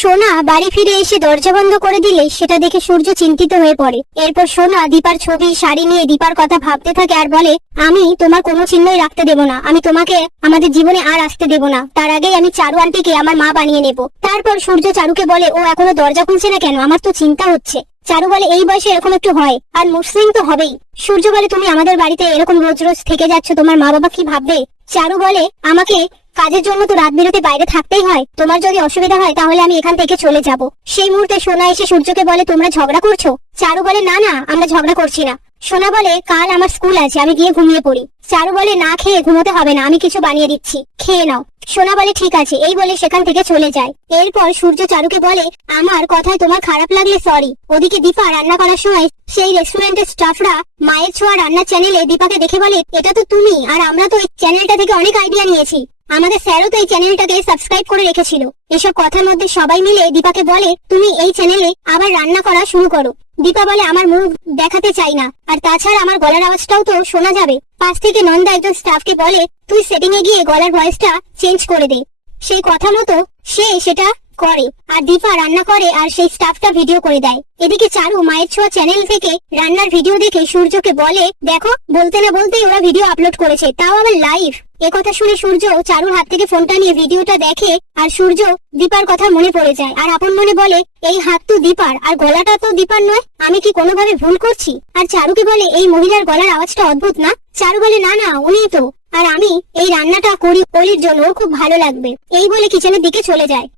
সোনা বাড়ি ফিরে এসে দরজা বন্ধ করে দিলে সেটা দেখে সূর্য চিন্তিত হয়ে পড়ে। এরপর সোনা দীপার ছবি শাড়ি নিয়ে দীপার কথা ভাবতে থাকে আর বলে, আমি তোমার কোনো চিহ্নই রাখতে দেব না, আমি তোমাকে আমাদের জীবনে আর আসতে দেব না, তার আগেই আমি চারু আন্টিকে আমার মা বানিয়ে নেব। তারপর সূর্য চারুকে বলে, ও এখনো দরজা খুলছে না কেন, আমার তো চিন্তা হচ্ছে। চারু বলে, এই বয়সে এরকম একটু হয়, আর মুসলিম তো হবেই। সূর্য বলে, তুমি আমাদের বাড়িতে এরকম রোজ রোজ থেকে যাচ্ছ, তোমার মা বাবা কি ভাববে? চারু বলে, আমাকে কাজের জন্য তো রাত বিরতে বাইরে থাকতেই হয়, তোমার যদি অসুবিধা হয় তাহলে আমি এখান থেকে চলে যাব। সেই মুহূর্তে সোনা এসে সূর্যকে বলে, তোমরা ঝগড়া করছো? চারু বলে, না না, আমরা ঝগড়া করছি না। সোনা বলে, কাল আমার স্কুল আছে, আমি গিয়ে ঘুমিয়ে পড়ি। চারু বলে, না খেয়ে ঘুমোতে হবে না, আমি কিছু বানিয়ে দিচ্ছি, খেয়ে নাও। সোনা বলে, ঠিক আছে। এই বলে সেখান থেকে চলে যায়। এরপর সূর্য চারুকে বলে, আমার কথায় তোমার খারাপ লাগলে সরি। ওদিকে দীপা রান্না করার সময় সেই রেস্টুরেন্টের স্টাফরা মায়ের ছোঁয়া রান্নার চ্যানেলে দীপাকে দেখে বলে, এটা তো তুমি, আর আমরা তো এই চ্যানেলটা থেকে অনেক আইডিয়া নিয়েছি, আমাদের স্যারও তো এই চ্যানেলটাকে সাবস্ক্রাইব করে রেখেছিল। এসব কথার মধ্যে সবাই মিলে দীপাকে বলে, তুমি এই চ্যানেলে আবার রান্না করা শুরু করো। দীপা বলে, আমার মুখ দেখাতে চাই না, আর তাছাড়া আমার গলার আওয়াজটাও তো শোনা যাবে। পাশ থেকে নন্দা একজন স্টাফকে বলে, তুই সেটিং এ গিয়ে গলার ভয়েসটা চেঞ্জ করে দে। সেই কথা মতো সে সেটা করে, আর দীপা রান্না করে আর সেই স্টাফটা ভিডিও করে দেয়। এদিকে চারু মায়ের ছোঁয়া চ্যানেল থেকে রান্নার ভিডিও দেখে সূর্যকে বলে, দেখো, বলতে না বলতেই ওরা ভিডিও আপলোড করেছে, তাও আবার লাইভ। একথা শুনে সূর্য চারুর হাত থেকে ফোনটা নিয়ে ভিডিওটা দেখে, আর সূর্য দীপার কথা মনে পড়ে যায়, আর আপন মনে বলে, এই হাত তো দীপার, আর গলাটা তো দীপার নয়, আমি কি কোনোভাবে ভুল করছি? আর চারুকে বলে, এই মহিলার গলার আওয়াজটা অদ্ভুত না? চারু বলে, না না, উনিই তো, আর আমি এই রান্নাটা করি অলির জন্য, ওর খুব ভালো লাগবে। এই বলে কিচেনের দিকে চলে যায়।